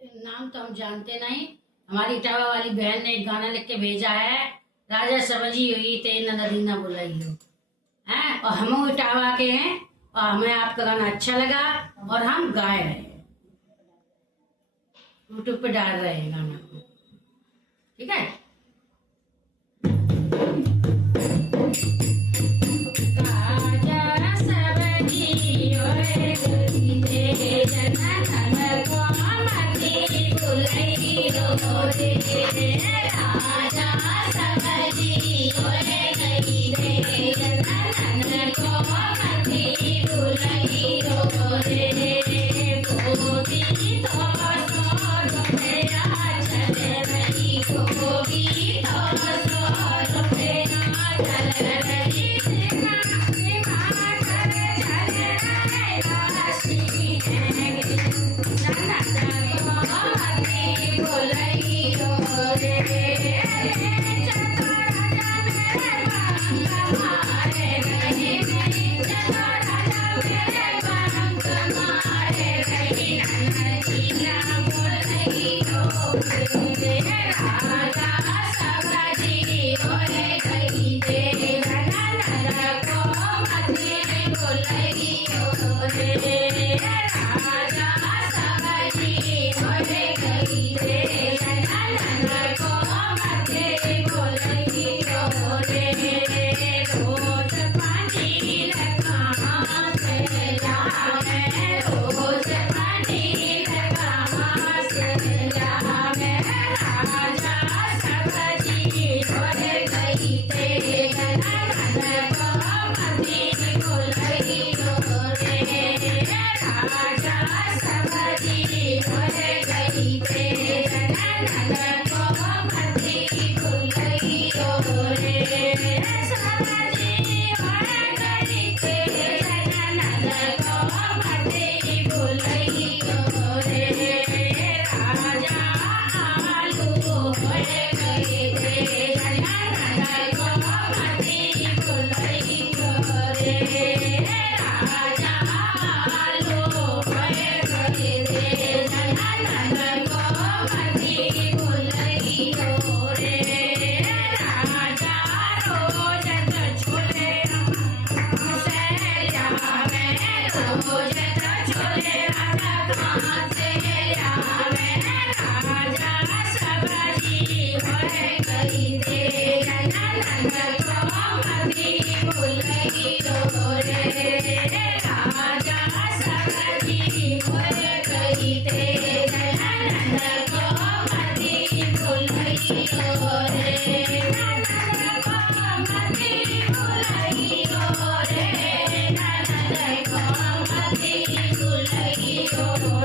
नाम तो हम जानते नहीं। हमारी इटावा वाली बहन ने एक गाना लिख के भेजा है, राजा समझी हुई ते नदी ना बुलाई हो है। और हम इटावा के हैं और हमें आपका गाना अच्छा लगा और हम गाए रहे हैं, यूट्यूब पे डाल रहे हैं गाना को। ठीक है।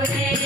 रे